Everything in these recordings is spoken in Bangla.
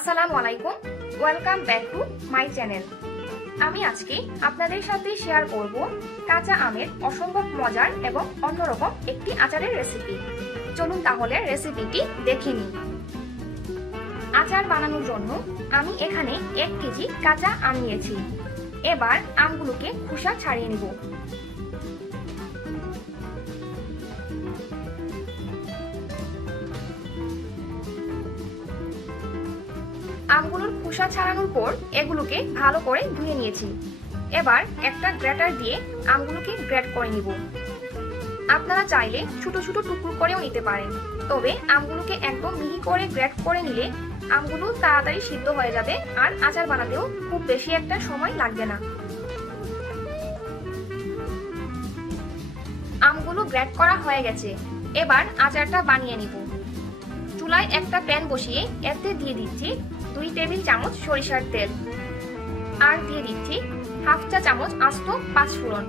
আসসালামু আলাইকুম, welcome back to my channel. আমি আজকে আপনাদের সাথে শেয়ার করব কাঁচা আমের অসম্ভব মজার এবং অন্যরকম একটি আচারের রেসিপি। চলুন তাহলে রেসিপিটি দেখে নিই। আচার বানানোর জন্য আমি এখানে 1 কেজি কাঁচা আম নিয়েছি। এবার আমগুলোকে খোসা ছাড়িয়ে নেব। আমগুলোর খোসা ছাড়ানোর পর এগুলোকে ভালো করে ধুয়ে নিয়েছি। এবার একটা গ্রেটার দিয়ে আমগুলোকে গ্রেট করে নিব। আপনারা চাইলে ছোট ছোট টুকরো করেও নিতে পারেন, তবে আমগুলোকে একদম মিহি করে গ্রেট করে নিলে আমগুলো তাড়াতাড়ি সিদ্ধ হয়ে যাবে আর আচার বানাতেও খুব বেশি একটা সময় লাগবে না। আমগুলো গ্রেট করা হয়ে গেছে। এবার আচারটা বানিয়ে নিব। চুলায় একটা প্যান বসিয়ে এতে দিয়ে দিচ্ছি 2 টেবিল চামচ সরিষার তেল, আর দিয়ে দিচ্ছি হাফ চা চামচ আস্ত 5 ফোড়ন।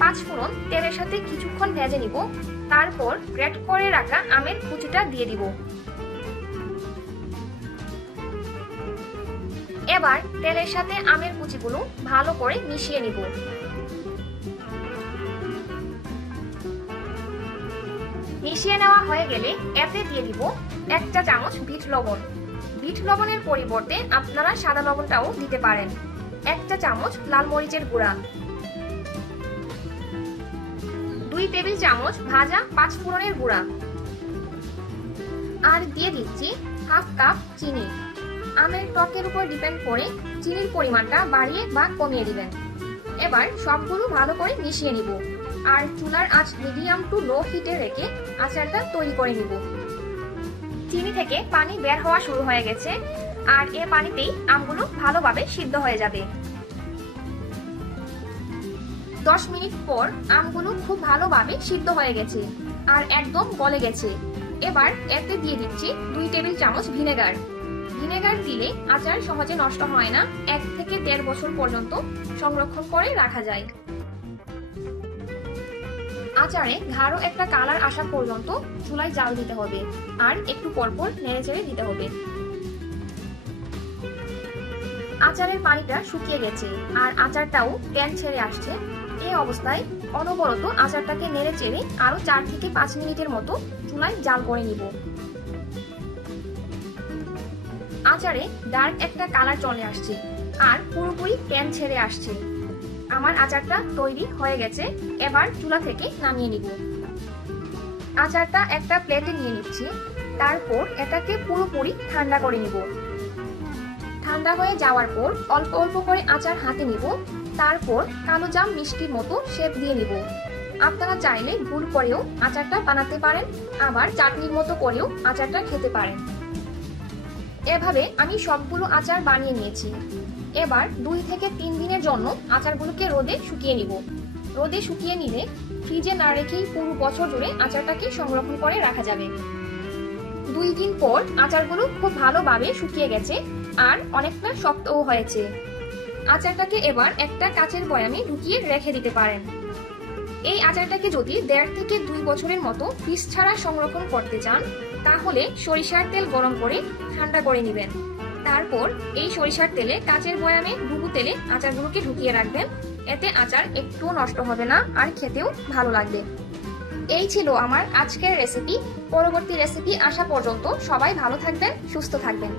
5 ফোড়ন তেলের সাথে কিছুক্ষণ ভেজে নিব। তারপর গ্রেট করে রাখা আমের কুচিটা দিয়ে দিব। এবার তেলের সাথে আমের কুচিগুলো ভালো করে মিশিয়ে নিব। মিশিয়ে নেওয়া হয়ে গেলে এতে দিয়ে দিব 1 চা চামচ বিট লবণ। বিট লবণের পরিবর্তে আপনারা সাদা লবণটাও দিতে পারেন। 1 চা চামচ লাল মরিচের গুঁড়া, 2 টেবিল চামচ ভাজা 5 ফোড়নের গুঁড়া, আর দিয়ে দিচ্ছি হাফ কাপ চিনি। আমের টকের উপর ডিপেন্ড করে চিনির পরিমাণটা বাড়িয়ে বা কমিয়ে দিবেন। এবার সবগুলো ভালো করে মিশিয়ে নিব আর চুলার আঁচ মিডিয়াম টু লো হিটে রেখে আচারটা তৈরি করে নিব। চিনি থেকে পানি বের হওয়া শুরু হয়ে গেছে আর এই পানিতেই আমগুলো ভালোভাবে সিদ্ধ হয়ে যাবে। 10 মিনিট পর আমগুলো খুব ভালোভাবে সিদ্ধ হয়ে গেছে আর একদম গলে গেছে। এবার এতে দিয়ে দিচ্ছি 2 টেবিল চামচ ভিনেগার। ভিনেগার দিলে আচার সহজে নষ্ট হয় না, 1 থেকে 1.5 বছর পর্যন্ত সংরক্ষণ করে রাখা যায়। আচারে গাঢ় একটা কালার আসা পর্যন্ত চুলায় জাল দিতে হবে আর একটু পরপর নেড়েচেড়ে দিতে হবে। আচারের পানিটা শুকিয়ে গেছে আর আচারটাও প্যান ছেড়ে আসছে। এই অবস্থায় অনবরত আচারটাকে নেড়েচেড়ে আরো 4 থেকে 5 মিনিটের মতো চুলায় জাল করে নিব। আচারে ডার্ক একটা কালার চলে আসছে আর পুরোপুরি প্যান ছেড়ে আসছে। আমার আচারটা তৈরি হয়ে গেছে। এবার চুলা থেকে নামিয়ে নিব। আচারটা একটা প্লেটে নিয়ে নিচ্ছি। তারপর এটাকে পুরোপুরি ঠান্ডা করে নিব। ঠান্ডা হয়ে যাওয়ার পর অল্প অল্প করে আচার হাতে নিব। তারপর কালো জাম মিষ্টির মতো শেপ দিয়ে নিব। আপনারা চাইলে গুল করেও আচারটা বানাতে পারেন, আবার চাটনির মতো করেও আচারটা খেতে পারেন। এভাবে আমি সবগুলো আচার বানিয়ে নিয়েছি। এবার 2 থেকে 3 দিনের জন্য আচারগুলোকে রোদে শুকিয়ে নিব। রোদে শুকিয়ে নিলে ফ্রিজে না রেখেই পুরো বছর জুড়ে আচারটাকে সংরক্ষণ করে রাখা যাবে। 2 দিন পর আচারগুলো খুব ভালোভাবে শুকিয়ে গেছে আর অনেকটা শক্তও হয়েছে। আচারটাকে এবার একটা কাচের বয়ামে ঢুকিয়ে রেখে দিতে পারেন। এই আচারটাকে যদি 1.5 থেকে 2 বছরের মতো ফ্রিজ ছাড়া সংরক্ষণ করতে চান, তাহলে সরিষার তেল গরম করে ঠান্ডা করে নেবেন। তারপর এই সরিষার তেলে কাচের বয়ামে ডুবো তেলে আচারগুলোকে ঢুকিয়ে রাখবেন। এতে আচার একটু নষ্ট হবে না আর খেতেও ভালো লাগবে। এই ছিল আমার আজকের রেসিপি। পরবর্তী রেসিপি আসা পর্যন্ত সবাই ভালো থাকবেন, সুস্থ থাকবেন।